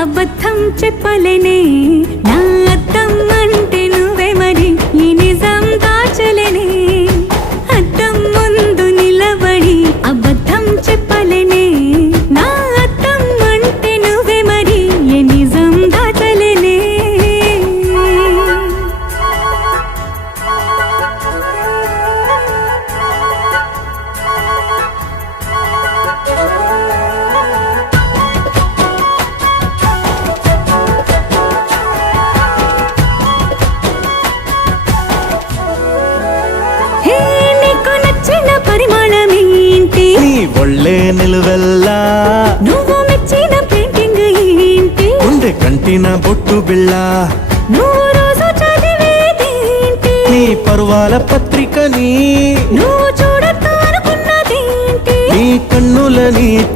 అబద్ధం చెప్పలేనే నా అద్దం అంటే నువ్వే మరి ఈ నిజం దాచలేనే అద్దం ముందు నిలబడి అబద్ధం చెప్పలేనే నా అద్దం అంటే నువ్వే మరి ఈ నిజం దాచలేనే పరిమాణమేంటి నీ ఒళ్ళే నిలువెల్లా నువ్వు మెచ్చిన పెయింటింగ్ ఏంటి ఉండే కంటిన బొట్టు బిళ్ళ నువ్వు రోజు చదివేదేంటి నీ పరువాల పత్రికని నువ్వు చూడొద్దు అనుకున్నదేంటి నీ కన్నుల నీటి